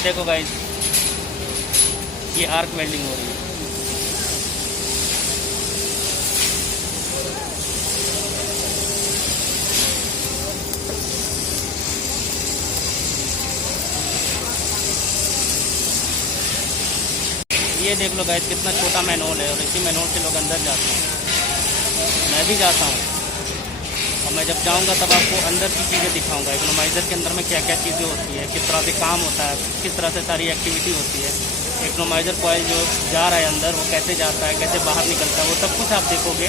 ये देखो गाइस, ये आर्क वेल्डिंग हो रही है। ये देख लो गाइस, कितना छोटा मैनहोल है और इसी मैनहोल से लोग अंदर जाते हैं। मैं भी जाता हूँ और मैं जब जाऊँगा तब आपको अंदर की चीज़ें दिखाऊँगा। इकोनोमाइज़र के अंदर में क्या क्या चीज़ें होती है, किस तरह से काम होता है, किस तरह से सारी एक्टिविटी होती है। इकोनोमाइज़र कॉइल जो जा रहा है अंदर, वो कैसे जाता है, कैसे बाहर निकलता है, वो सब कुछ आप देखोगे